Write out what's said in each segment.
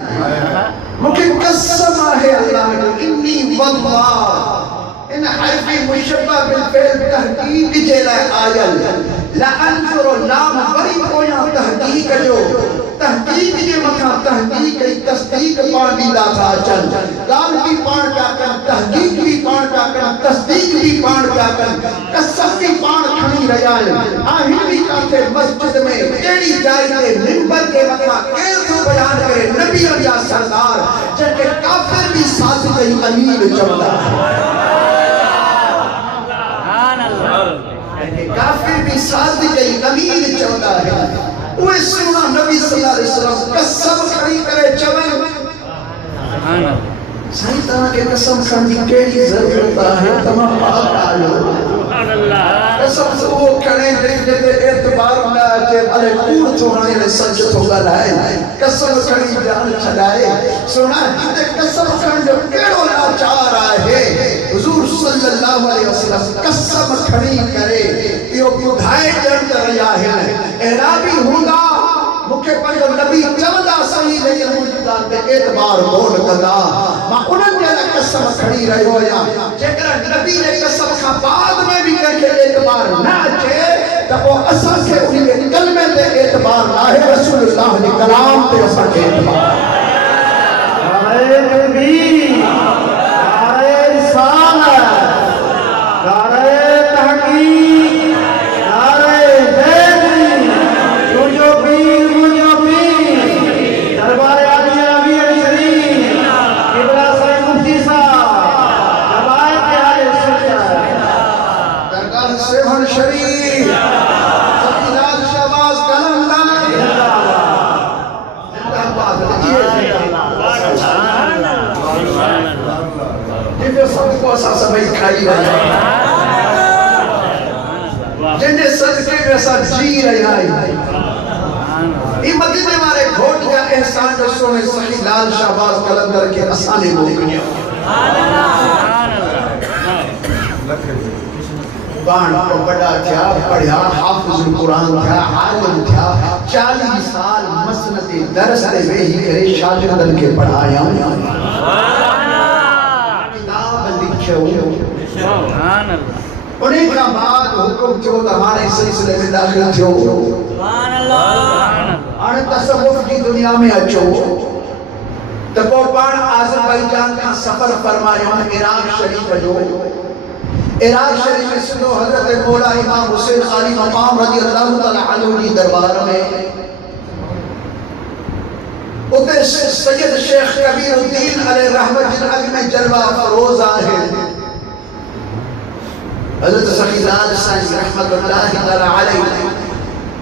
مجھے قسم ہے اللہ کی انی واللہ ان حرف مشبہ بالفعل تحقیق جیلہ آیل لانظر نام بری کویا تحقیق جو تحقیق کے مکھا تحقیق تصدیق پان بھی داتا چل قال بھی پان کیا کر تحقیق بھی پان کیا کر تصدیق بھی پان کیا کر قسم بھی پان کھنی رہا ہے آہن بھی کہتے مسجد میں ایڑی جائے کے منبر کے مکھا کیسے بیان کرے نبی علیہ سردار جن کے کافر بھی ساتھ کہیں امین چمدہ کافر بھی ساتھ کہیں امین چمدہ ہے وہ سننا نبی صلی اللہ علیہ وسلم قسم کھڑی کرے چمن صحیح طرح کے قسم کھڑی کیڑی ضرورت ہے تمام پاک آلو قسم سے وہ کھڑے دیکھ دیتے اعتبار میں آجے علی کور تو ہنے نے سچ تو گلائے قسم کھڑی جان چھڑائے سنا جتے قسم کھڑی کیڑو لاچار آئے حضور صلی اللہ علیہ وسلم قسم کھڑی کرے یہ بدھائے جنت رہا ہے اعرابی ہوگا مکھے پر نبی چمدہ صحیح لیکن مجھدان پہ اعتبار بول کدا ماں انہوں نے قسم کھڑی رہے ہو یا جیکر نبی نے قسم کا بعد میں بھی کہے اعتبار نہ چھے تب وہ اصلا سے انہیں کلمے دے اعتبار نہ ہے رسول اللہ نے کلام تے اصلا کے اعتبار نعرہ تکبیر نعرہ رسالت نعرہ تحقیق نعرہ حیدری مجھو پیر مجھو پیر دربار آدھی آبی شریف قبلہ صاحب مفتی صاحب جبائے کے آئے سلطہ درگاہ سیون شریف سبیلات شہباز کلندر زندہ باد جنہیں سب کو ایسا سبھی کھائی رہا ہے جنہیں صدقے میں ایسا جی رہا ہے یہ مدینے ہمارے گھوٹ کا احسان رسول میں صحیح لال شہباز کلندر کے اسانے موکنیا بان کو بڑا تھا پڑھا حافظ القرآن تھا عالم تھا 40 سال مسند درس دے وہی کرے شاگردن کے پڑھایا کتاب لکھے سبحان اللہ انہیں کا بعد حکم جو ہمارے سلسلے میں داخل تھے سبحان اللہ اور تصوف کی دنیا میں اچھو تبو پان آذربائیجان کا سفر فرمایا عراق شریف جو عراق شریف میں سنو حضرت مولا امام حسین علی مقام رضی اللہ تعالیٰ عنہ کی دربار میں اتنے سید شیخ کبیر الدین علیہ رحمت جن میں جلوہ فروز آئے حضرت سخیزاد سائنس رحمت اللہ تعالیٰ علیہ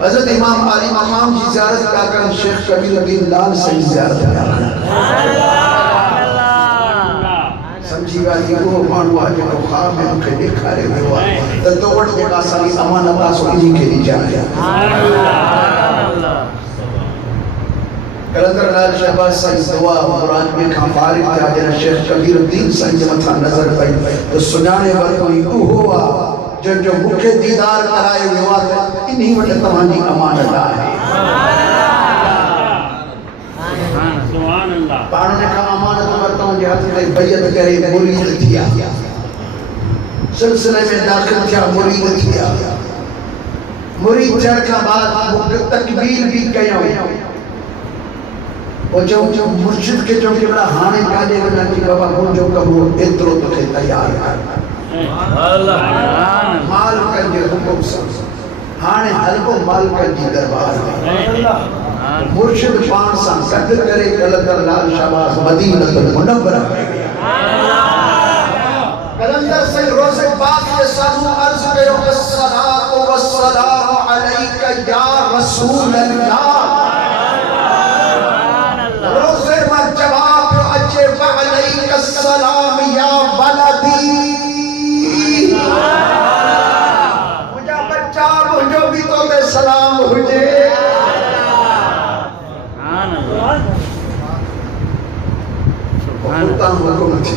حضرت امام علی مقام کی زیارت کا کر شیخ کبیر الدین لال سے زیارت کا سمجھی والی وہ مانو آجے کو خواب میں ان کے دیکھا رہے ہوا تو دوڑ کے قاسمی امان اللہ سو انہی کے لیے جانا کلندر لال شہباز سائنس دعا مراد میں کھا فارغ تھا جنہ شیخ کبیر الدین سائنس متھا نظر پائی تو سنانے پر کوئی او ہوا جو مکھے دیدار کرائے ہوا انہی وقت تمہانی امان اللہ ہے پانوں نے کہا امانت برتاؤں جہاں سے بیعت کرے مرید تھیا سلسلے میں داخل تھیا مرید تھیا مرید چڑھ کا بعد تکبیر بھی کیا اور جو مرشد کے جو کبرا ہانے کالے گنا کی بابا ہوں جو کبھو اترو تو کے تیار ہے مال کنجے حکم سمسا ہانے حلقو مال کنجی دربار ہے مرشد پانسا قد کرے کلندر لال شہباز مدینہ المنورہ کلندر سے روز پاک کے سامو عرض کرو الصلاة والسلام علیکہ یا رسول اللہ روز میں جواب اچھے وعلیکہ السلام یا ولدی مجھا بچہ مجھو بھی تو میں سلام ہوئے خودتاں حکم تھی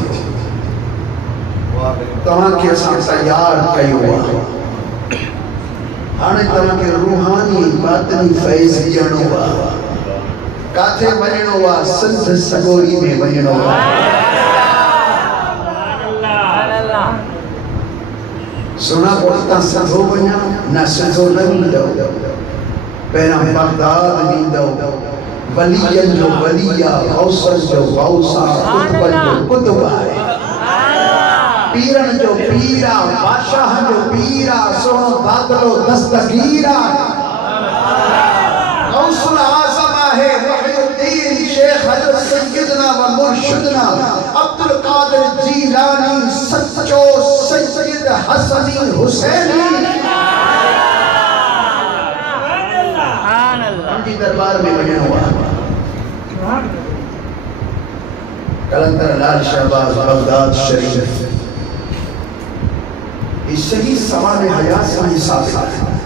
تمہاں کے ساتھ تیار کئی ہوا ہانے تمہاں کے روحانی باطنی فیض جن ہوا کاتے وجنو وا سنس سگوری میں وجنو وا سنا پڑتا سدھو بنا نہ سدھو نندو پینا بغداد نیندو ولیاں جو ولیہ غوثاں جو غوثا قطباں جو قطب آئے پیرن جو پیرا بادشاہ جو پیرا سونو دادلو دستگیرا غوث العظم ہے محی الدین شیخ حضرت سیدنا و مرشدنا عبدالقادر جیلانی سچو سید حسنی حسینی ہم جی دربار میں بنے ہوا کلندر لال شہباز بغداد شریف یہ صحیح سوال حیات صحیح ثابت ہے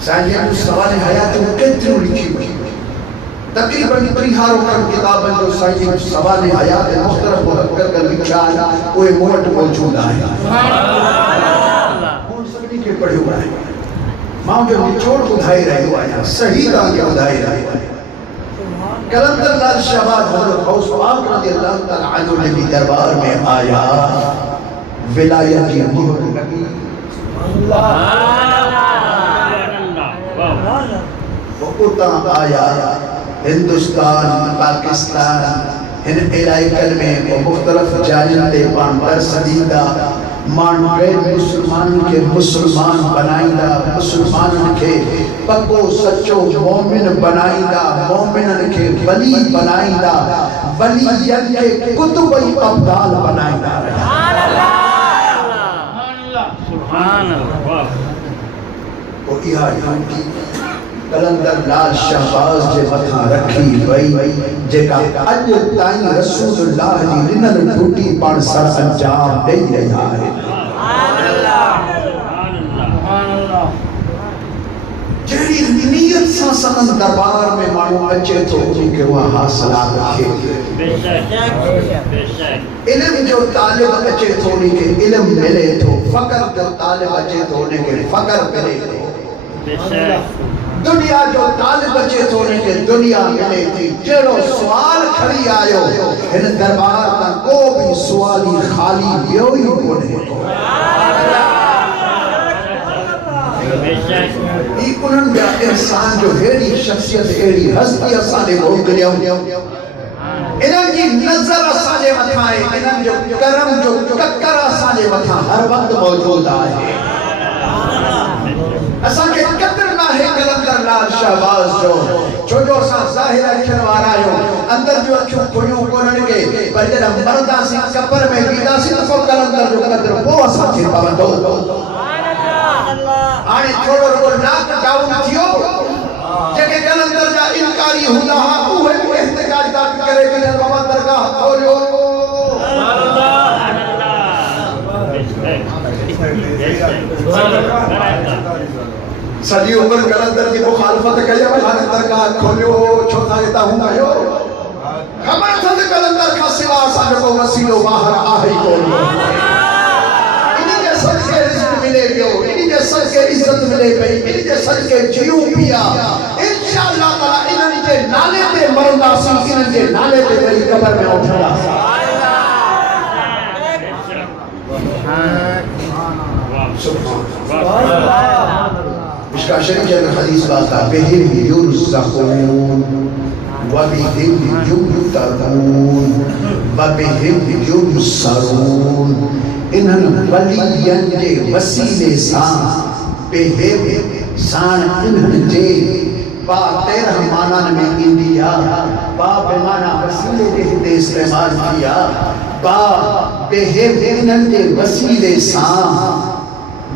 سائنجین کو سوال حیات وہ کتنے لکھی ہوئی تقریباً تریہاروں کا کتابیں جو سائنجین سوال حیات مختلف مرکر کر لکھا ہے وہ موٹ موجود ہے وہ سبنی کے پڑھے ہوا ہے ماں جو نچوڑ کو دھائی رہے ہوا ہے صحیح کہا کہ دھائی رہے ہوا ہے کلندر لال شہباز حضرت غوث پاک رضی اللہ تعالیٰ عنہ نے بھی دربار میں آیا ولایت کی مہر لگی وہ اتنا آیا ہندوستان پاکستان ان علاقے میں وہ مختلف جائزے پانڈر سدیدہ مان گئے مسلمان کے مسلمان بنائیدہ مسلمان کے پکو سچو مومن بنائیدہ مومنن کے ولی بنائیدہ ولیین کے کتبی ابدال بنائیدہ سبحان اللہ وہ یہاں کی کلندر لال شہباز جے متھا رکھی وئی جے کا اج تائیں رسول اللہ دی لنن ٹوٹی پان سر انجام دے رہا ہے سبحان اللہ سبحان اللہ جڑی نیت سان سن دربار میں مانو اچے تو کہ وہ حاصلات رکھے بے شک علم جو طالب اچے تو کہ علم ملے تو فقر جو طالب اچے تو کہ فقر ملے تو بے شک دنیا جو طالب بچے تھوڑے کے دنیا ملے تھی جڑو سوال کھڑی آئیو ان دربار کا کو بھی سوالی خالی بیوئی کونے یہ انہوں نے احسان جو ہیری شخصیت ہیری ہستی اسانے بہت کریا انہوں کی نظر اسانے مطمئے انہوں جو کرم جو ککر اسانے مطمئے ہر وقت موجود آئے اساں کے قدر نہ ہے کلندر لال شہباز جو اساں ظاہر اکھن وارا جو اندر جو اکھن کھڑیوں کو نڑگے پر جڑا مردہ سی کپر میں بیدا سی تو کلندر جو قدر وہ اساں کے پابندو آنے تھوڑو رو لاک ڈاؤن تھیو جگہ کلندر جا انکاری ہوتا ہاں اوہ احتجاج داخل کرے کہ بابا درگاہ کھولیو صدی عمر کلندر کی مخالفت کرے بھانے درگاہ کھولیو چھوٹا لیتا ہوں گا یو خبر تھا کہ کلندر کا سوا سانے کو وسیلو باہر آہی کھولیو انہی جے سج کے رزق ملے گیو انہی جے سج کے عزت ملے گئی انہی جے سج کے جیو پیا انشاءاللہ تعالیٰ انہی جے نالے تے مرندہ سی انہی جے نالے تے میری قبر میں اٹھا مشکا شریف جنر حدیث باتا بہم یرزقون وبہم یبتغون وبہم یبصرون انہن ولیین جے وسیلے سان بہم سان انہن جے با تیرہ مانان میں اندیا با بمانا وسیلے دے استعمال کیا با بہم انہن جے وسیلے سان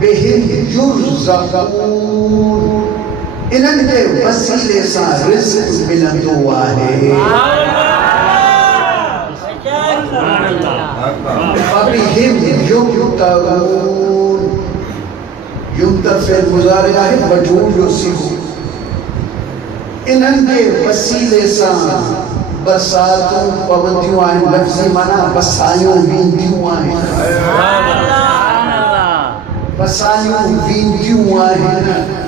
بہم یرزقون انہن کے وسیلے سا رزق ملندو آئے فبہم یبتغون یبتغ فعل مضارع ہے مجهول یوصف انہن کے وسیلے سا برساتوں پابندیوں آئیں لفظی معنی بسائیوں بیندیوں آئیں بسائیوں بیندیوں آئیں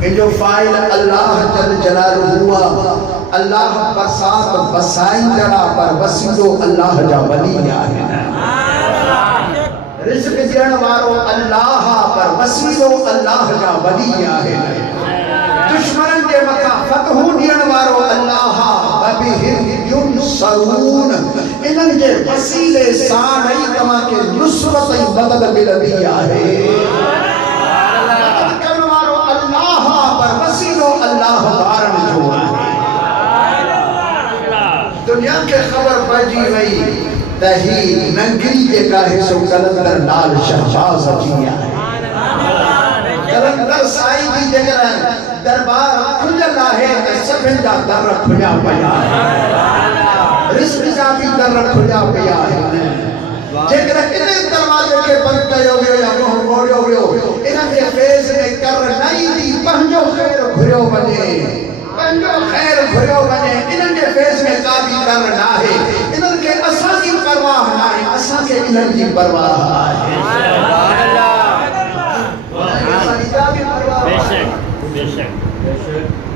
ان جو فائل اللہ جل جلالہ ہوا اللہ برسات بسائی جڑا پر وسیلو اللہ جا ولی آہن رزق دیان وارو اللہ پر وسیلو اللہ جا ولی آہن دشمنن کے مکہ فتح دیان وارو اللہ وبہم ینصرون انہن کے وسیلے سانئی کما کے نصرت مدد ملبی آہے مدد کرن وارو اللہ پر وسیلو اللہ بارن جو دنیا کے خبر بجی وئی تہی ننگری کے کاہے سو کلندر نال شہباز جیا ہے کلندر سائی کی جگہ دربار کھجل آہے کہ سبھن جا در کھجا پیا ہے رزق جا بھی در کھجا پیا ہے جگر انہیں دروازے کے بند کئے ہوئے یا مہر موڑے ہوئے انہیں کے فیض میں کر نہیں دی پہنجو خیر گھریو بنے پہنجو خیر گھریو بنے انہیں کے فیض میں قابل کر نہ ہے انہیں کے اساں کی پرواہ نہ ہے اساں کے انہیں کی پرواہ ہے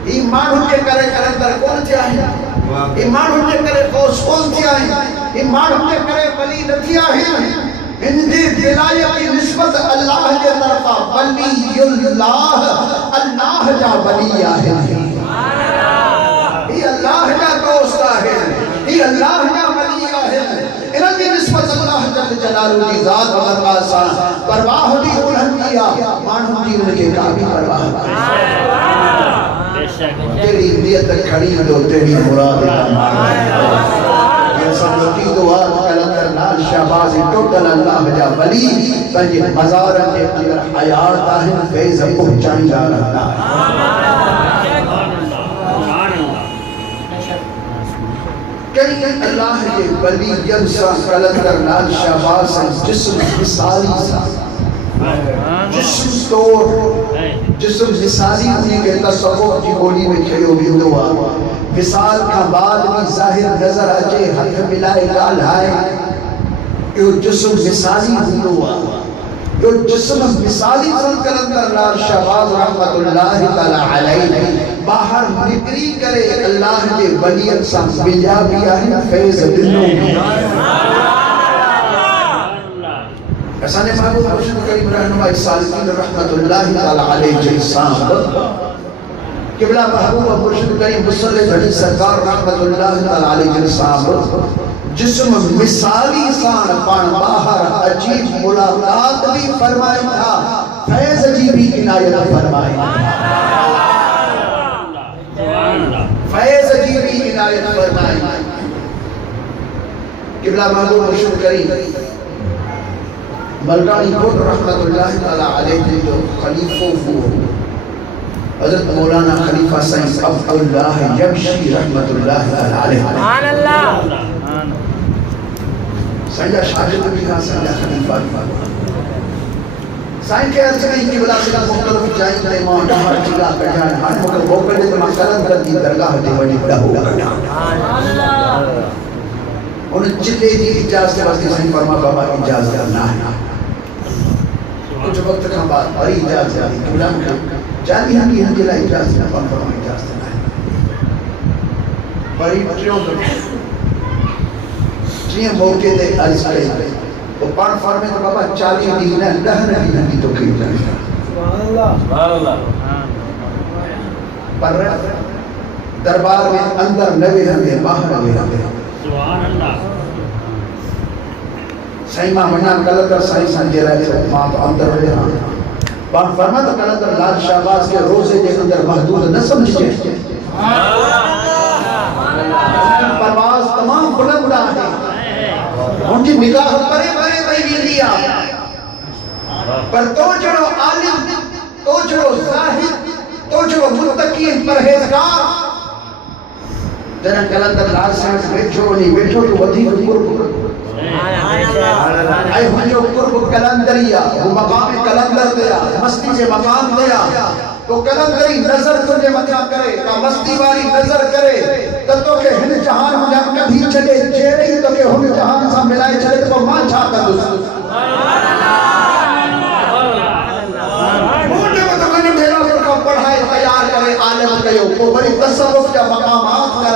ایمان ہو کے کرے کلندر کون تھیا ہے ایمان ہو کے کرے خوش کون تھیا ہے ایمان ہو کے کرے ولی نتھیا ہے اندی دلائیہ کی نسبت اللہ کے طرفہ ولی اللہ اللہ جا ولی آہے یہ اللہ جا دوست آہے یہ اللہ جا ولی آہے انہوں کی نسبت اللہ جل جلالہ کی ذات وقت آسان پرواہ دی انہوں کیا مانوں دی انہوں کے کابی پرواہ تیری نیت کھڑی دو تیری مراد یہ سب لوٹی دعا کلندر نال شہبازی ٹوٹل اللہ جا ولی تنجی مزارن کے اندر حیات آہن فیض پہنچائی جا رہا ہے کئی اللہ کے ولی جلسہ کلندر نال شہبازی جسم مثالی سا جسم طور جسم مثالی ہوئی کہ تصور جی بولی میں کھڑے ہوئی دعا مثال کا بعد بھی ظاہر نظر آجے حق ملائے گال آئے یہ جسم مثالی ہوئی دعا یہ جسم مثالی سن کلندر نال شہباز رحمت اللہ تعالی علیہ باہر نکری کرے اللہ کے ولیت سا بجا بھی آئے فیض دلوں احسان محبوب مرشد کریم رہنمائی سالکین رحمت اللہ تعالی علیہ جیسان قبلہ محبوب مرشد کریم بسل بھڑی سرکار رحمت اللہ تعالی علیہ جیسان جسم مثالی سان پان باہر عجیب ملاقات بھی فرمائی تھا فیض عجیبی عنایت فرمائی فیض عجیبی عنایت فرمائی قبلہ محبوب مرشد کریم ملکانی کوٹ رحمت اللہ تعالی علیہ جو خلیفوں کو حضرت مولانا خلیفہ سائنس عبداللہ یبشی رحمت اللہ تعالی علیہ سبحان اللہ سنجا شاہد بھی ہاں سنجا خلیفہ سائن کے عرض میں کی بلا سکا مختلف جائیں گے ایمان ہر چلا کر جائیں ہر مگر وہ کر دے تو مقرد کر دی درگاہ دے وڑی بڑا ہو انہیں چلے دی اجازت واسطے سائن فرما بابا اجازت کرنا ہے کچھ وقت کا بعد بڑی اجازت ہے قبلہ میں جانی ہم کی ہم جلائے اجازت ہے فرما اجازت ہے بڑی بٹریوں تو جنہیں موقع دے عرض کرے وہ پان فرمے تو بابا 40 دن ہے لہن بھی تو کہیں جائے پر دربار میں اندر نوے رہے باہر نوے رہے سائمہ منہ کلندر سائی سنجے رہے تھے ماں تو اندر رہے ہاں پان فرما تو کلندر لال شہباز کے روزے کے اندر محدود نہ سمجھے پرواز تمام بلند ہے ان کی نگاہ پرے پرے نہیں لیا پر تو جڑو عالم تو جڑو زاہد تو جڑو متقین پرہیزگار جنہاں کلندر لال سانس بیٹھو نہیں بیٹھو تو ودھی قرب اے ہنجو قرب کلندریا وہ مقام کلندر دیا مستی سے مقام دیا تو کلندری نظر تجھے مطا کرے کا مستی والی نظر کرے تو کہ ہن جہان ہم جب کبھی چلے جیڑی تو کہ ہن جہان سا ملائے چلے تو ماں چھا کر دوست پڑھائے تیار کرے عالم کہو وہ بڑی تصوف کا مقامات کر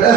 10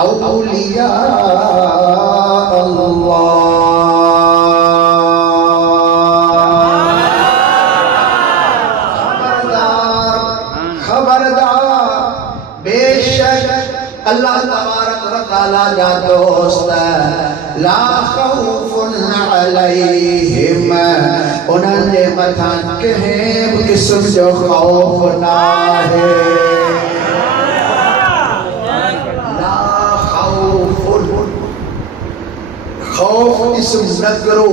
اولیاء اللہ. بے شک اللہ تبارک و تعالی جا دوست لا خوف علیہم انہاں دے متھاں کہیں قسم جو خوف نہ ہے. لا خوف خوف اسم نکرو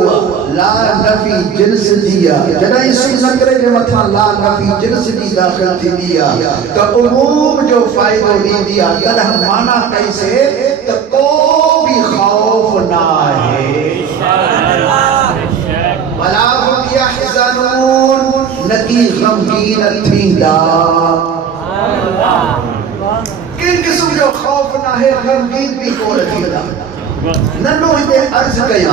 لا نفی جنس دیا جنہ اسم نکرے جو متھا لا نفی جنس دی داخل تھی دیا تو عموم جو فائدہ دی دیا کلہ مانا کیسے تو کو بھی خوف نہ ہے وَلَا هُمْ يَحْزَنُونَ نتی غمگین تھیندا. کن قسم جو خوف نہ ہے غمگین بھی کو تھیندا ننو ہتے عرض کیا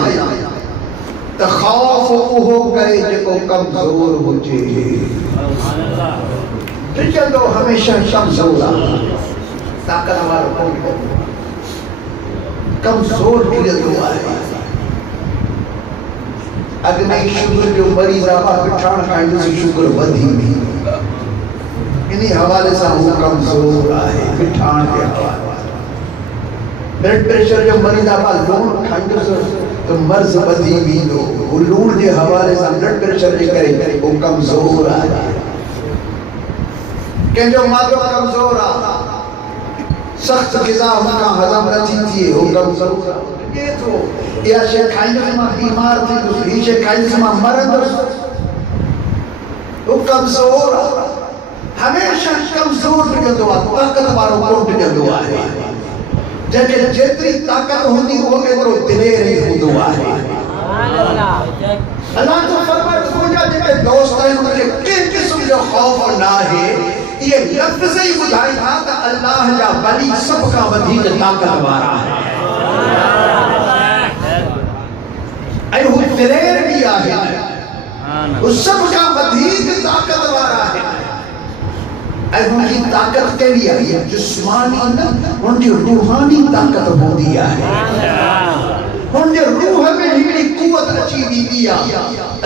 تو خوف اوہو کرے جکو کمزور ہو جے جدو ہمیشہ کمزور طاقت ہمارا کون کمزور کی دعا ہے. اگر میں شکر جو مریض آبا پٹھان کھائیں سے شکر بدھی بھی انہی حوالے سے ہوں کمزور آئے پٹھان کے حوالے. بلڈ پریشر جو مریض آبا لون کھائیں سے تو مرض بدھی بھی دو وہ لون کے حوالے سے بلڈ پریشر لے کرے وہ کمزور آئے. کہ جو مادو کمزور آئے سخت غذا ان کا ہضم رہتی تھی وہ کمزور آئے. یہ تو یا شے کھائیں سے ماں بیمار تھی دوسری شے کھائیں سے ماں مرد وہ کمزور ہمیشہ کمزور بھی دعا طاقت وارو کوٹ بھی دعا ہے جیسے جتری طاقت ہوتی ہوگے تو دلیر ہی دعا ہے. اللہ تو فرمائے سمجھا جی کہ دوست ہیں انہوں نے کن قسم جو خوف نہ ہے یہ لفظ ہی بجھائی تھا کہ اللہ جا بلی سب کا ودھیق طاقت وارا ہے. اے وہ دلیر بھی آہے اس سب کا ودھیق طاقت وارا ہے. اے ان کی طاقت کے لیے ہے جسمانی ان کی روحانی طاقت ہو دیا ہے. ان کے روح میں ہی قوت اچھی دی دیا.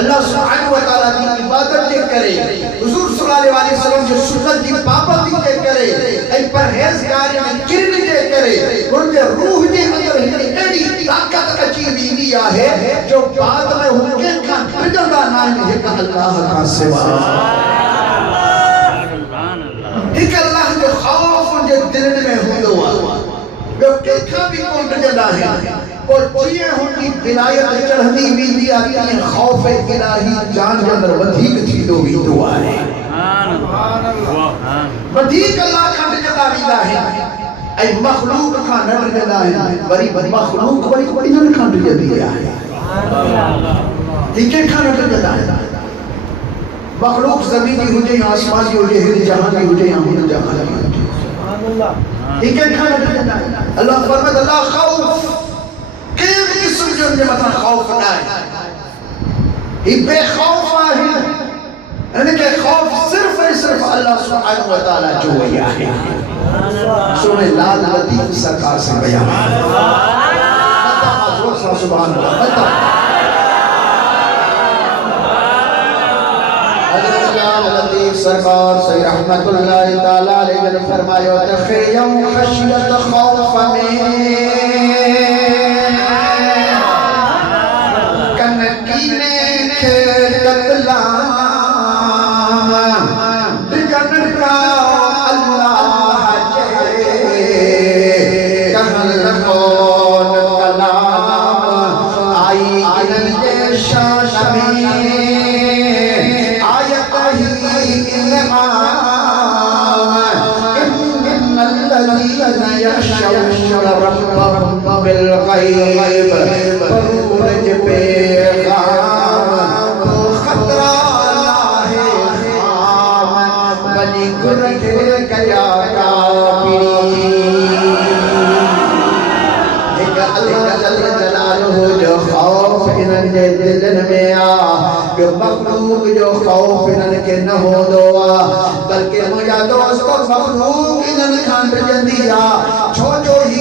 اللہ سبحانہ وتعالی کی عبادت کے کرے حضور صلی اللہ علیہ وسلم جو سنت کی پابندی کے کرے اے پرہیزگاری میں کرن کے کرے ان کے روح کے اندر ایڈی طاقت اچھی دی دیا ہے جو بعد میں ممکن کا بجلدہ نائم ہے کہ اللہ کا سوا ایک اللہ جو خوف ان کے دل میں ہوا جو کتھا بھی کونٹ جدا ہے اور چیئے ہوں کی بلایت چڑھنی بیدی آتی ہے خوف الہی جان جاندر ودھیق تھی دو بھی دعا ہے. ودھیق اللہ کھانٹ جدا بیدہ ہے اے مخلوق کھا نر جدا ہے بری مخلوق بری بڑی نر کھانٹ جدی ہے ہیکے کھانٹ جدا ہے. مخلوق زمینی ہو جائے آسمانی ہو جائے ہر جہاں کی ہو جائے ہم جہاں ہیکے کھانٹ جدا ہے. اللہ فرمت اللہ خوف کیوں قسم جو انجھے مطلب خوف نہ ہے ہی بے خوف آئے یعنی کہ خوف صرف اللہ سبحانہ وتعالی جو ہے سونے لال لطیف سرکار سے بیان سبحان اللہ حضرت لال لطیف سرکار سے رحمت اللہ تعالی علیہ فرمایا تخیم خشیت خوف میں بالغیب بروج پیغام خطرہ لاہ خام بنی گرگ کیا کافری. ایک اللہ جل جلالہ جو خوف انہن دے دلن میں کہ مخلوق جو خوف انہن کے نہ ہو دوا بلکہ مجھا دوست مخلوق انہن کھانٹ جندیا چھو جو ہی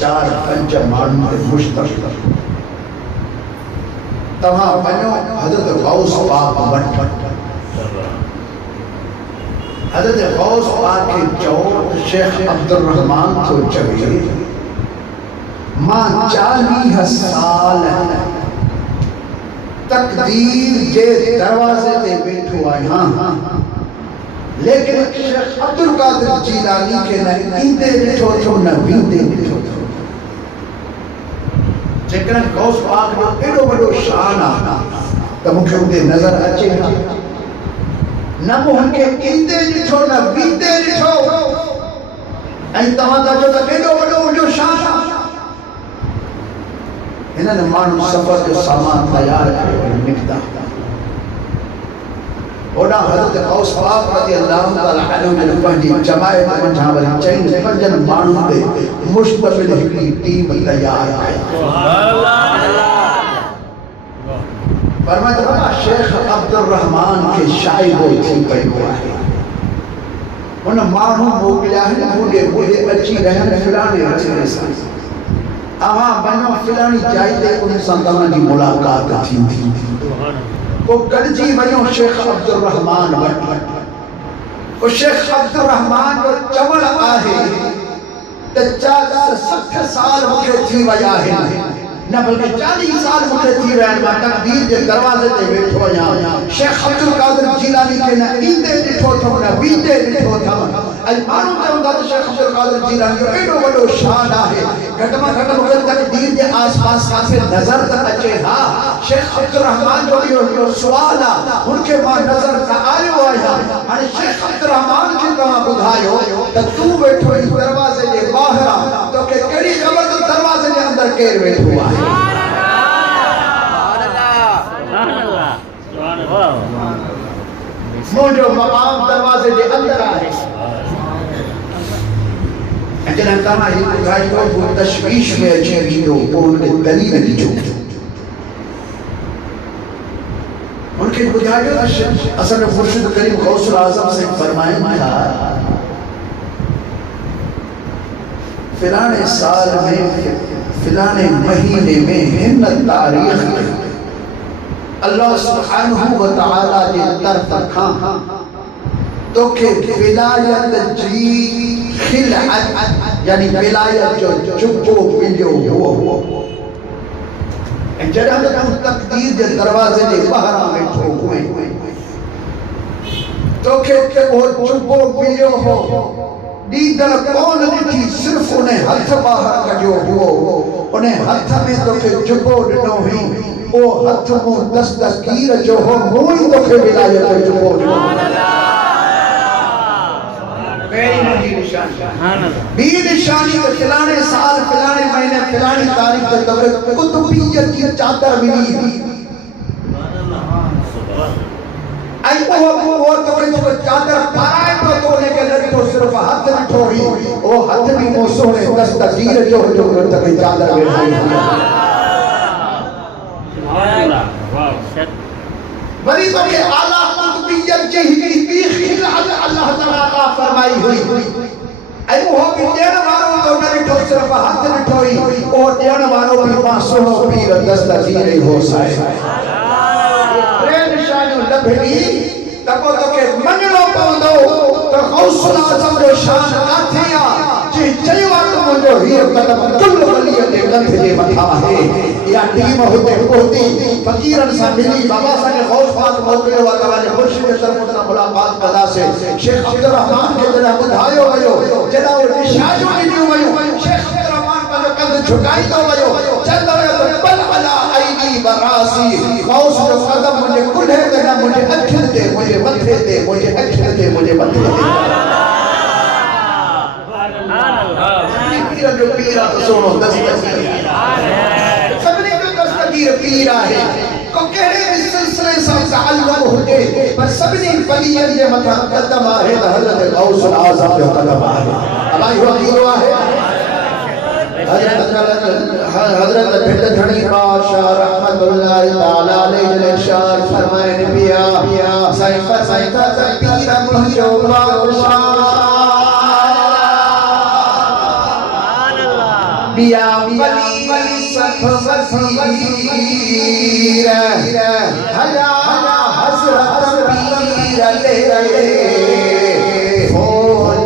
چار پنج مانو مشترک تمہاں بنو حضرت غوث پاک وٹ حضرت غوث پاک کے چوٹ شیخ عبد الرحمن تو چوئے ماں 40 سال تقدیر جے دروازے تے بیٹھو آئے ہاں لیکن شیخ عبد القادر جیلانی کے نہ اندے بیٹھو تھو نہ بیندے بیٹھو تھو لیکن غوث پاک نے ایڈو بڑو شان آنا تو مکھے اندے نظر اچھے ہاں نہ موہن کے اندے بیٹھو نہ بیندے بیٹھو این تمہاں جو تا ایڈو بڑو جو شان آنا انہوں نے مانو سفر جو سامان تیار کرے نکتا اونا حضرت غوث پاک رضی اللہ تعالیٰ عنہ نے پہنجی جمائے میں جہاں بلی چاہیے پنجن مانو دے مشتبل ہی ٹیم تیار ہے فرمائے تو شیخ عبد الرحمن کے شاعر ہوئی تھی پڑی ہوا ہے انہوں مانو موکلیا ہے مجھے اچھی رہن فلانے رچنے ساتھ آہاں بنو فلانی جائے ان سنتمہ کی ملاقات تھی وہ گرجی بنو شیخ عبد الرحمن وہ شیخ عبد الرحمن جو چمڑ آہے تجاد 60 سال مکے تھی وجہ ہے نہ بلکہ 40 سال مکے تھی رہن میں تقدیر کے دروازے تے بیٹھو یہاں شیخ عبد القادر جیلانی کے نہ اندے بیٹھو تھا نہ بیندے بیٹھو تھا المانوں کے اندر شیخ عبد القادر جیلانی جو ایڈو بڑو شان آہے گھٹما مگر تقدیر کے آس پاس کافی نظر تک اچھے ہاں شیخ عبد الرحمن جو سوالا ان کے ماں نظر کا آئے ہوئے ہیں شیخ عبد الرحمن کی کہاں بدھائے ہو تو بیٹھو اس دروازے کے باہر تو کہ کڑی خبر تو دروازے کے اندر کیر بیٹھو آئے موجو مقام دروازے کے اندر آئے جنہاں کہا ہی بھائی وہ تشویش میں اچھی جو ان کے دلیل نہیں جو ان کے بجائے اصل مرشد کریم غوث العظم سے فرمائے تھا فلانے سال میں فلانے مہینے میں ہن تاریخ اللہ سبحانہ وتعالی کے طرف رکھا تو کہ ولایت جی خلعت یعنی ولایت جو چپو پلیو ہو جڑا تو تقدیر کے دروازے کے باہر میں ٹھو ہوئے تو کہ وہ چپو پلیو ہو دیدر کون ڈٹھی صرف انہیں ہتھ باہر کجو ہو انہیں ہتھ میں تو کہ چپو ڈنو ہی وہ ہتھ مو دستگیر جو ہو موئی تو کہ ولایت چپو ڈنو بھی نشانی تو فلانے سال فلانے مہینے فلانے تاریخ کے طور قطبیت کی چادر ملی وہ تو کہ چادر پائے تو لے کے تو صرف ہاتھ نٹھو ہی وہ ہاتھ بھی موسوں نے دستگیر جو تک چادر بیٹھائی بری تو کہ اعلیٰ قطبیت کے ہی بھی خلعت اللہ تعالیٰ فرمائی ہوئی اے وہ بھی دین مارو تو نٹھو صرف ہاتھ نٹھوئی اور دین مارو بھی ماسو پیر دستگیر ہو سائے لبھنی تکو تو کہ منلو پوندو تو غوث العظم جو شان آتھیا جی چیوان مجھو ہی قدم کل ولیت گنتھ دے مطا ہے یا ٹیم ہوتے ہوتی فقیرن سا ملی بابا سا کے غوث پاک موقع ہوا کوانے مرشد سرمتنا ملاقات پدا سے شیخ عبد الرحمن کے جنہ بدھائیو گئیو جنہ وہ نشاجو ملیو گئیو شیخ عبد الرحمن کا جو قدر جھکائی دو گئیو چند گئیو تو بل علا عینی براسی غوث جو قدم مجھے کل ہے کہنا مجھے اکھر دے مجھے مدھے دے مجھے اکھر دے مجھے مدھے دے پیرہ جو پیرہ تو سنو دستگیر سبنے جو دستگیر پیرہ ہے کو کہنے اس سلسلے سے تعلق ہوتے پر سبنے پلیئن یہ مطا قدم آئے تو حضرت غوث العظم جو قدم آئے اب آئی وقتی ہوا ہے حضرت بھٹ دھنی بادشاہ رحمت اللہ تعالیٰ علیہ الشان فرمائے نبیہ سائفہ سائفہ پیرہ پیرہ بادشاہ بیا وزیر حیا حضرت پیر لے ہو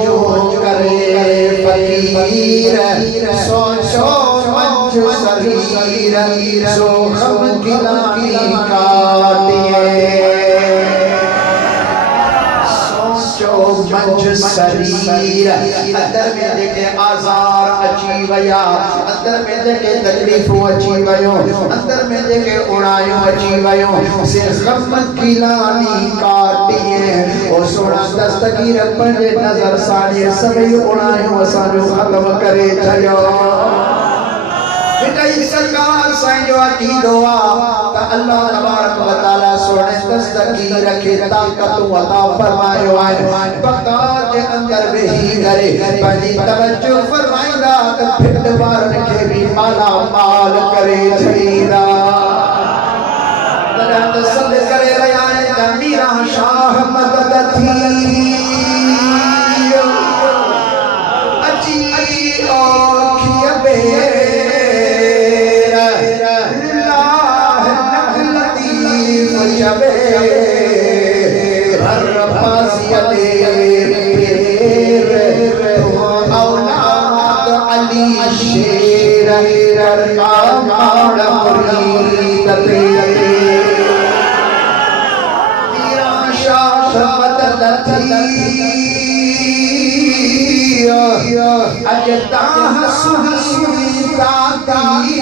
جو کرے فقیر سوچو منج سریر سو غم گلانی کاٹیے منج سریر اندر میں دیکھے آزار اچھی ویا اندر میں دیکھے تکلیفوں اچھی ویوں اندر میں دیکھے اڑائیوں اچھی ویوں سے غم گلانی کاٹیے او سونا دستگیر پنجے نظر ساڑی سبھی اڑائیوں سانو ختم کرے چھو بیٹا یہ سرکار سائیں جو عقیدو تا اللہ تبارک و تعالی سونے دستگیر رکھے طاقت و عطا فرمائے ہوئے بقا کے اندر بہی کرے پہلی توجہ فرمائے گا کہ پھر دوار رکھے بھی مالا مال کرے چھڑیدہ درہت صد کرے ریانے جمیرہ شاہ مدد تھی اچھی آنکھی بے ہر پاسیت پیر اولاد علی شیر کامار مرید میرا شاہ مدد تھی اجتاہ سنتا کی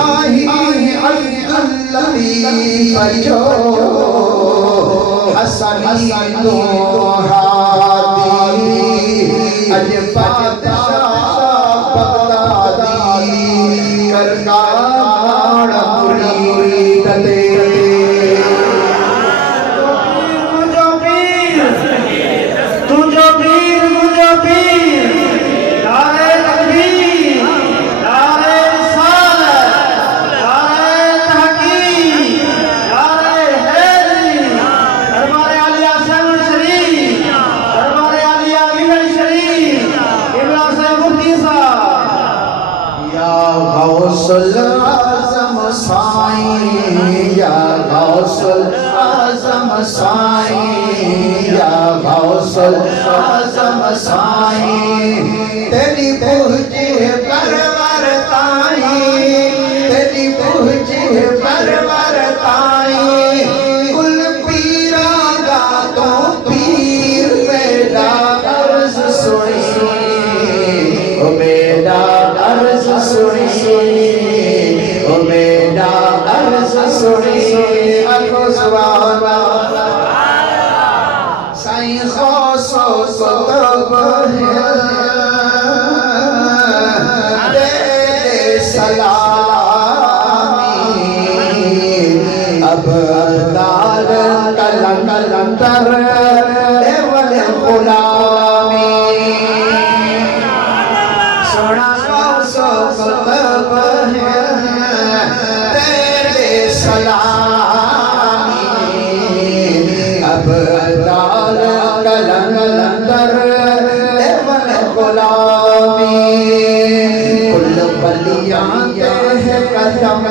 آہی عبداللہ جو حسنی تو ہادی اج پادشاہ بغدادی کرکار مرید تیرے غوث العظم سائیں یا غوث العظم سائیں یا غوث العظم سائیں تیری پہنچے پرور تائیں تیری پہنچے پرور تائیں کل پیران گا تو پیر میرا عرض سنی او میرا عرض سنی او میرا عرض سنی اکھو سبحانہ سائیں غوث و قطب دے سلامی اب دار کلندر دیول غلامی سونا غوث و قطب تیرے سلامی اب دار کلندر دیول غلامی کل بلیاں کے قدم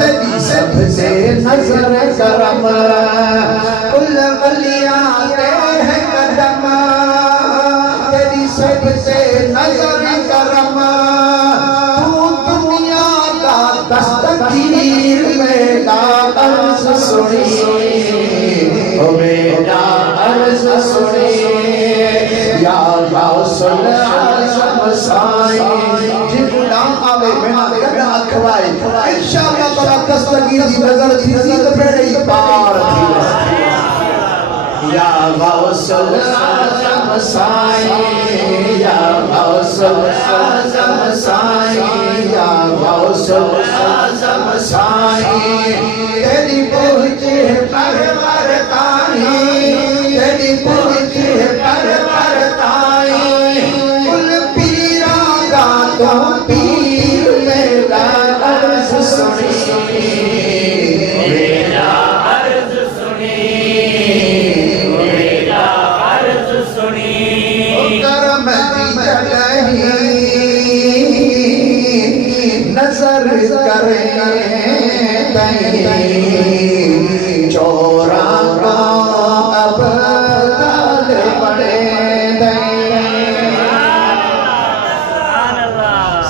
تیری سب سے نظر کرم کل بلیاں کے قدم تیری سب سے نظر کرم تو دنیا کا دستگیر میرا عرض سنی او میرا عرض سنی یا غوث العظم سائیں جن نام آوے بنا کرنا اکھوائے انشاءاللہ تعالیٰ دستگیر دی نظر دی نظر پیڑے بار تھی یا غوث العظم سائیں یا غوث العظم سائیں یا غوث العظم سائیں تیری پہنچے پرور تائیں تیری پہنچے پرور تائیں کل پیران گا تو پیر میرا عرض سنی میرا عرض سنی میرا عرض سنی کرم دی جلہی نظر کریں دیں چورا کا اب تال پڑے دیں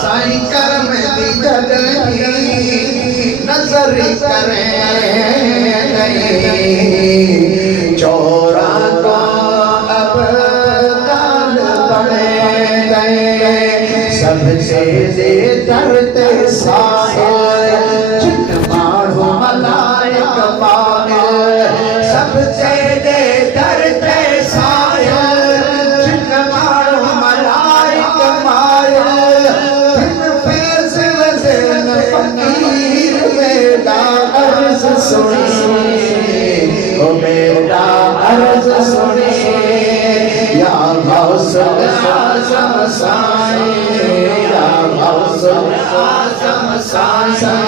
سائیں کرم دی جدی نظر کریں دیں چورا کا اب تال پڑے دیں سب سے دے درد سائل جن مارو ملائک مائل سب سے دے درد سائل جن مارو ملائک مائل جن فیض وزن فقیر میرا عرض سنی او میرا عرض سنی یا غوث اعظم سائیں یا غوث اعظم سائیں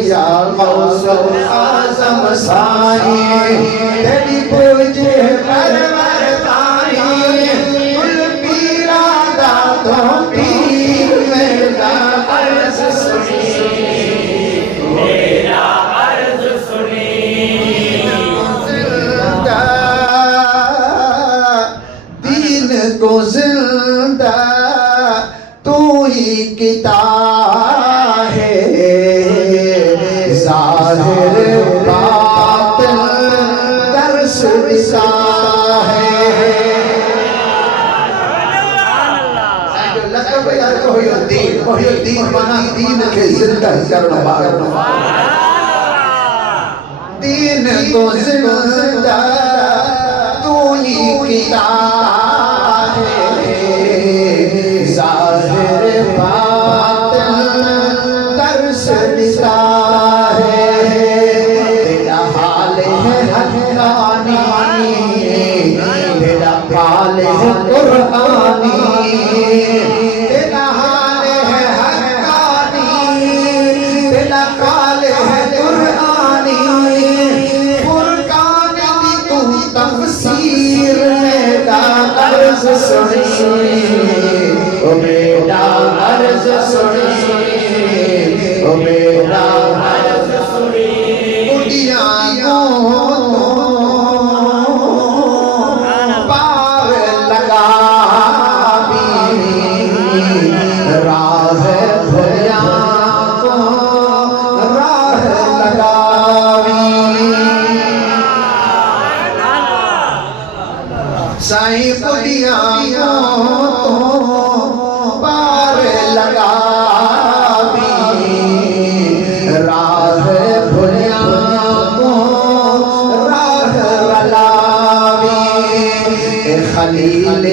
یا غوث اعظم سائیں تیری پوجے پرور تائیں کل پیرا دا تو پیر میرا عرض سنی میرا عرض سنی دین کو زندہ تو ہی کتاب ہے ظاہر باطن درس دسا ہے لقب یاد محی الدین محی الدین مانا دین کے زندہ کرنا بارنا دین کو زندہ تو ہی کتاب ہے ظاہر باطن درس دسا ہے تیرا حال ہے حقانی تیرا حال ہے قرآنی تیرا حال ہے حقانی تیرا حال ہے قرآنی فرقان دی تو تفسیر میرا عرض سنی او میرا عرض سنی او میرا عرض سنی اڑیاں کو پار لگا بھی راہ بھریاں کو راہ لگا بھی سائیں اڑیاں کو پار لگا بھی راہ بھریاں کو راہ رلاوی اے خلیل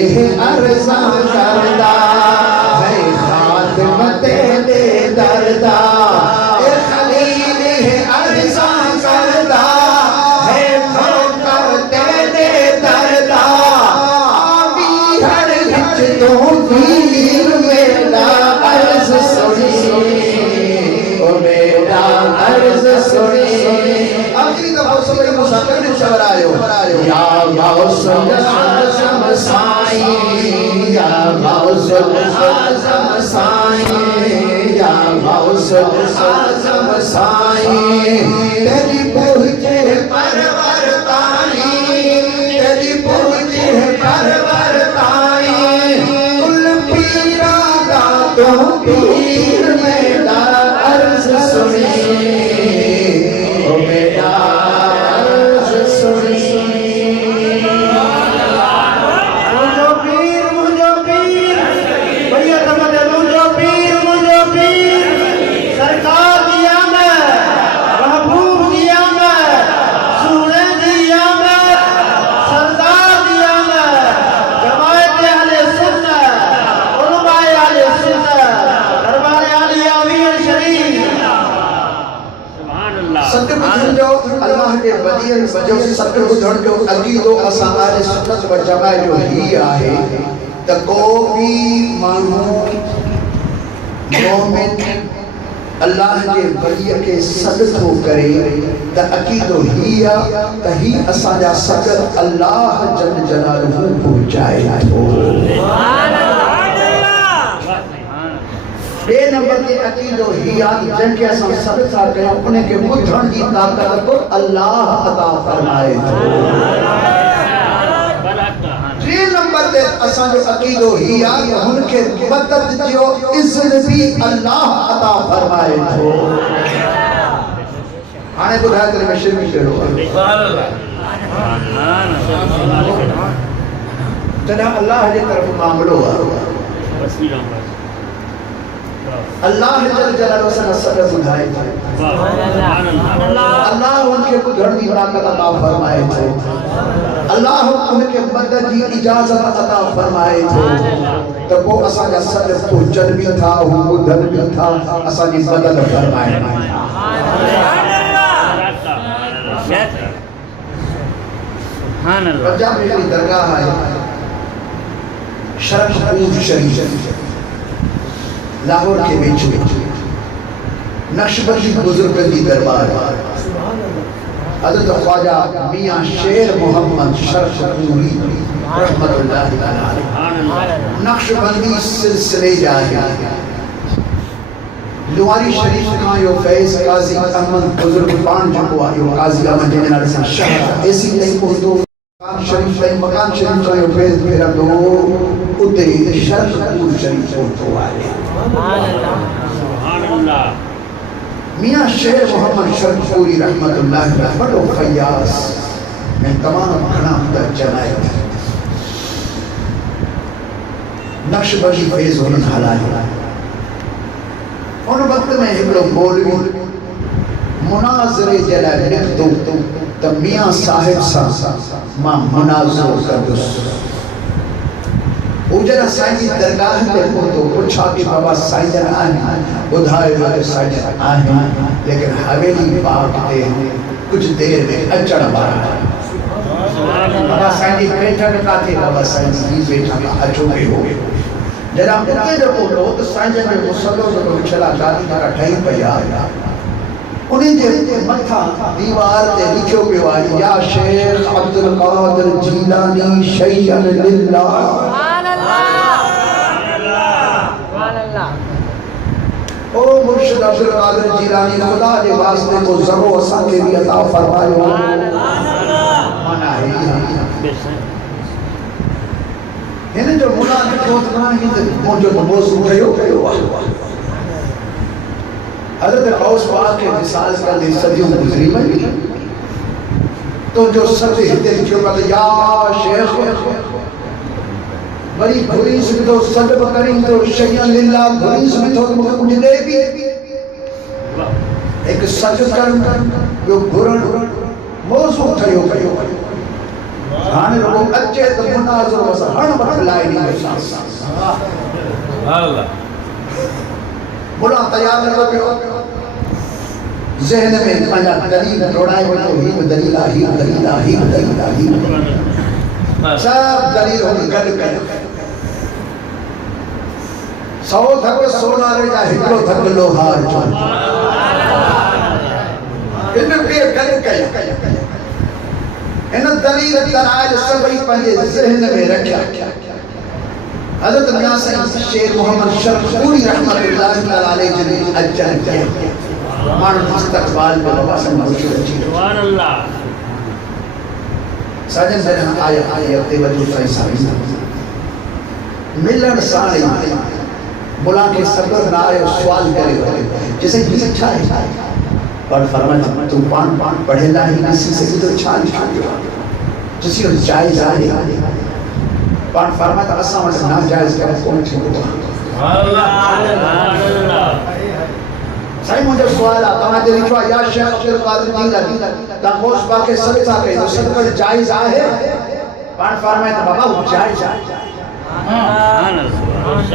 ارزاں کردہ ہے خاتمت دے دردہ اے خلیل ارزاں کردہ ہے خاتمت دے دردہ آبی ہر ہچ تو پیر میرا عرض سنی او میرا عرض سنی آخری دفعہ سبھی مسافر نے چور آئے یا غوث اعظم سائیں یا غوث اعظم سائیں یا غوث اعظم سائیں تیری پہنچے پرور تائیں تیری پہنچے پرور تائیں کل پیرا دا تو پیر میرا عرض سنی او میرا عرض سنی مجھو پیر بڑھیا سمجھ مجھو پیر سرکار کی آمد محبوب کی آمد سورہ کی آمد سردار کی آمد جماعت اہل سنت علماء اہل سنت دربار عالی امیر شریف صدق بدھن جو اللہ کے ودیعن وجہ سے صدق بدھن جو عقید و اصحاب سنت و جماعت جو ہی آئے تا کو بھی مانو مومن اللہ کے ولیہ کے صدق ہو کرے تا عقید و ہی تا ہی اساجا صدر اللہ جل جلالہ پہنچائے ہو بے نمبر کے عقیدو ہیات جن کے اساں سب سا کہیں انہیں کے مدھن جی طاقت کو اللہ عطا فرمائے جی نمبر دے اساں جو عقیدو ہیات ان کے مدد جو عزت بھی اللہ عطا فرمائے آنے بدھائے تلے میں شرمی کرو جنہا اللہ جی طرف معاملو اللہ جل جلالہ سے نصر بدھائے تھے اللہ ان کے کدھر دی طاقت عطا فرمائے تھے اللہ ان کے مدد کی اجازت عطا فرمائے تھے تو وہ اسا جا صدر تو جل بھی تھا وہ کدھر بھی تھا اسا جی مدد فرمائے جب میری درگاہ آئی شرف پور شریف لاہور کے بیچ نقشبندی بزرگ کی دربار حضرت خواجہ میاں شیر محمد شرف پوری رحمت اللہ علیہ نقشبندی سلسلے جائے لواری شریف کا یہ فیض قاضی احمد بزرگ پان جنگو آئیو قاضی احمد جنگل علیہ شہر ایسی نہیں پہنچو شریف ہے مکان شریف کا یہ فیض میرا دو اتری شرف پور شریف پہنچو آئے میاں شیر محمد شرف پوری رحمت اللہ علیہ بڑو خیاس میں تمام کھنام در جنائے نقش بجی فیض ہونے حلائی ان وقت میں ہملو مولوی مناظر جلال لکھ دو تو میاں صاحب سا ماں مناظر کردس اوجرہ سائنی درگاہ میں کو تو پوچھا کہ بابا سائنجر آئیں بدھائے جو سائنجر آئیں لیکن حویلی پاک دے کچھ دیر میں اچڑ بارا بابا سائنی بیٹھا نکا تھے بابا سائنی بیٹھا کا اچھو گئے ہو گئے جناب مکہ جب وہ لوگ سائنجر میں مسلو جو چلا جاتی کا ٹھائی پہ آیا انہیں جب متھا دیوار تے لکھو پہ والی یا شیخ عبدالقادر جیلانی شیئن للہ او مرشد عبدالقادر جیلانی خدا دے واسطے کو ذرو اساں کے بھی عطا فرمائے مانا ہے یعنی جو منافق ہوتا ہے کہ موجود موضوع کہو حضرت غوث پاک کے مثال کا دے صدیوں گزری بنی تو جو صدی ہتے لکھو کہتا یا شیخ بڑی بھریس بھی تو صد بکرین تو شیعن للہ بھریس بھی تو مجھے کچھ دے بھی ایک سچ کرن جو گرن موضوع کہو آنے لوگ اچھے تو مناظر واسا ہن وقت لائے نہیں بچا بلا تیار لگا پہ ذہن میں پہلا دلیل روڑائے ہوئے ہی دلیل آہی دلیل آہی دلیل آہی سب دلیل ہوئی گل کر سو دھک سونا رہ جا ہکڑو دھک لوہار جو انہوں نے گل کر ان دلیل دلائل سبھی پنجے ذہن میں رکھا حضرت میاں سید شیر محمد شرف پوری رحمت اللہ علیہ جنہیں اجل جائے مان مستقبال میں بابا سے موجود سبحان اللہ سجن سے آیا اپنے وجود سے ساری ملن سالی بلا کے صبر نہ آئے سوال کرے جسے یہ اچھا ہے اور فرمایا تو پان پڑھے لاہی کسی سے تو چھال جسی اور جائز آئے پان فرمایا اساں واسطے ناجائز کرے کون چھو صحیح مجھے سوال آتا میں دے لکھوا یا شیخ عبدالقادر جیلانی تا غوث پاک کے صدقہ کہے تو صدقہ جائز آئے پان فرمایا تو بابا وہ جائز آئے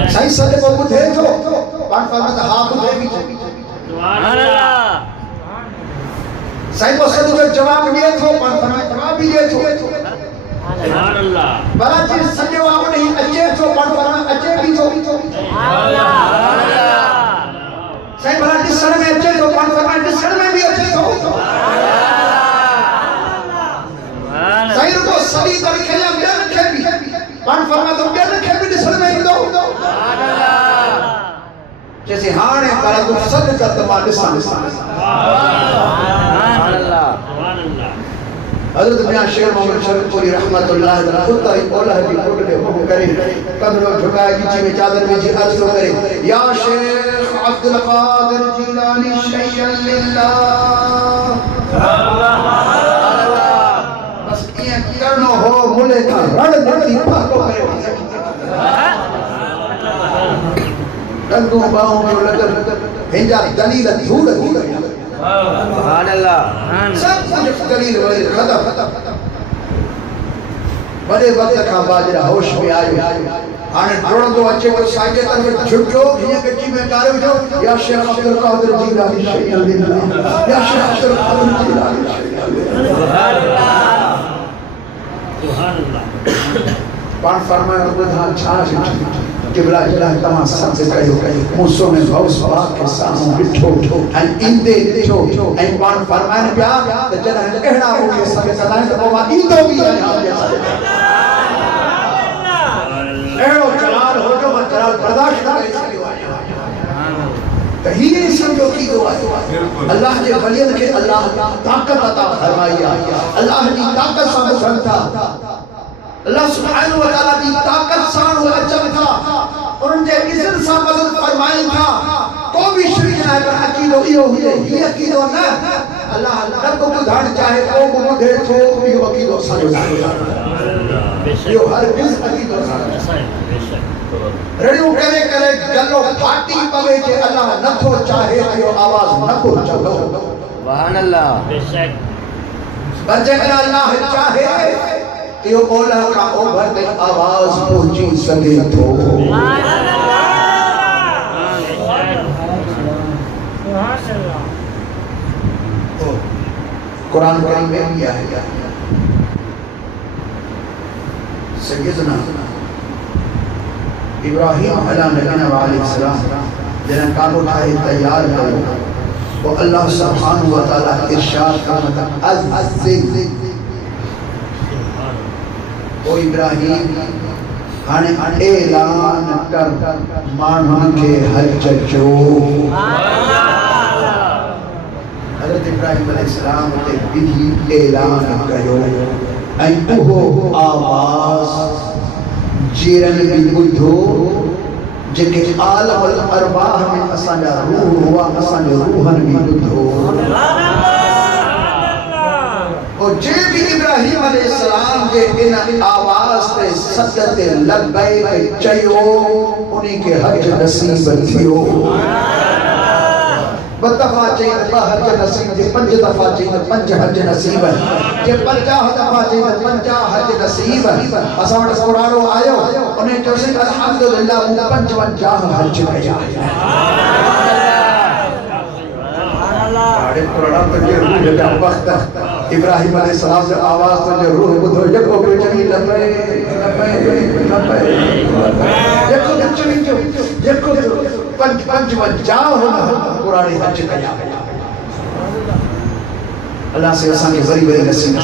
صحیح صدقہ کو دے تو پان فرمایا تو ہاں کو دے بھی تو سبحان اللہ صحیح کو صدقہ جواب لیے تو پان فرمایا جواب بھی لیے تو سبحان اللہ بلا چیز سجے وہاں نہیں اچھے تو پان فرمایا اچھے بھی تو سبحان اللہ صحیح بلا جس سر میں اچھے تو پان فرمایا جس سر میں بھی اچھے تو صحیح رکو سبھی کر کھلیا بے رکھے بھی پان فرمایا تو بے رکھے بھی جس سر میں ہی دو جیسے ہانے کرا تو صدقہ تمہارے سامنے سبحان اللہ حضرت میاں شیر محمد شریف پوری رحمت اللہ علیہ خود تاری اولا ہے کوٹ لے حکم کرے قدر جھکائے گی میں چادر میں جی عرض کرے یا شیخ عبد القادر جیلانی شیئا للہ بس یہ کرنو ہو ملے کا رڑ دڑی پاکو کرے ڈنگوں باہوں میں لگر ہنجا دلیل دھوڑ سبحان اللہ سب کچھ دلیل ولیل ختم بڑے وقت کا باجرہ ہوش میں آئے آنے ڈھوڑا دو اچھے کو ساکے تک جھٹو یہ کچھی میں کارے ہو یا شیخ عبد القادر جیلانی شیئا للہ یا شیخ عبد القادر جیلانی شیئا للہ سبحان اللہ پان فرمائے تو بدھا چھاش جبلا جلہ تمام سب سے کہو موسوں میں غوث پاک کے ساموں بٹھو این اندے بٹھو این پان فرمائے بیا جلہ کہنا ہو گیا سب سدائیں تو بابا ایندو بھی ہے ایڑو جلال ہو جو من جلال برداشت کرے تہیے سمجھو کی دعا اللہ کے ولیل کے اللہ طاقت عطا فرمائی اللہ کی طاقت سامنے سنتا اللہ سبحانہ وتعالی کی طاقت سان ہوا جب تھا اور ان کے اذن سا مدد فرمائیں تھا تو بھی شریک نہ کر عقیدو ایو ہوئے یہ عقیدو نہ اللہ رب کو دھان چاہے تو کو دے تو یہ عقیدو سانو یہ ہر کس عقیدو رڑیو کرے کرے گلو پھاٹی پوے کہ اللہ نہ تو چاہے ایو آواز نہ کو چاہو سبحان اللہ بچے کر اللہ چاہے یہ اولا کا اوبھر دے آواز پہنچی سکے تو قرآن کریم میں بھی آیا سیدنا ابراہیم علیہ نبینا علیہ السلام جنہاں کابو تھائے تیار کرو وہ اللہ سبحانہ وتعالی ارشاد کرتا عزیز او ابراہیم ہانے اعلان کر مانوں کے حج جو حضرت ابراہیم علیہ السلام تے بھی اعلان کرو این اوہ آواز جیرن بھی بدھو جنکہ عالم الارواح میں اسانجا روح ہوا اسانجا روحن بھی بدھو اور جے بھی ابراہیم علیہ السلام کے ان آواز پہ صدت لبیک چیو انہی کے حج نصیب تھیو بدفع چاہیے حج نصیب جے 5 دفعہ چاہیے 5 حج نصیب جے 50 دفعہ چاہیے 50 حج نصیب اساں وٹ قرآن آیو انہیں جو سے الحمدللہ وہ 55 حج کیا وقت ابراہیم علیہ السلام سے آواز تو جو روح بدھو یکو کو چلی لبے یکو چلی جو یکو پنج جاؤ ہونا قرآن حج کیا اللہ سے اساں کے بری بری نصیب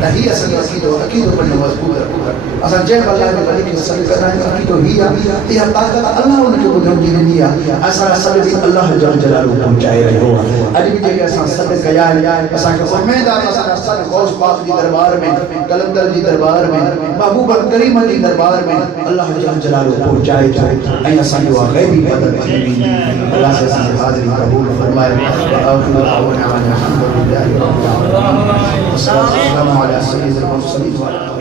نہیں اصل عقیدو پڑھنے مضبوط ہے اساں جب اللہ نے بلی کی صلی کرنا ہے عقیدو ہی ہے یہ طاقت اللہ ان کے بدھوں کی نہیں ہے اساں صلی بھی اللہ جل جلالہ پہنچائے رہے ہو اج بھی جگہ اساں صلی کیا ہے اساں کے امید ہے اساں صلی غوث پاک دی دربار میں کلندر دی دربار میں محبوب کریم دی دربار میں اللہ جل جلالہ پہنچائے جائے اے اساں جو غیبی مدد کی اللہ سے اساں حاضری قبول فرمائے آخر دعوانا الحمد لله رب العالمين والصلاة والسلام على سيد المرسلين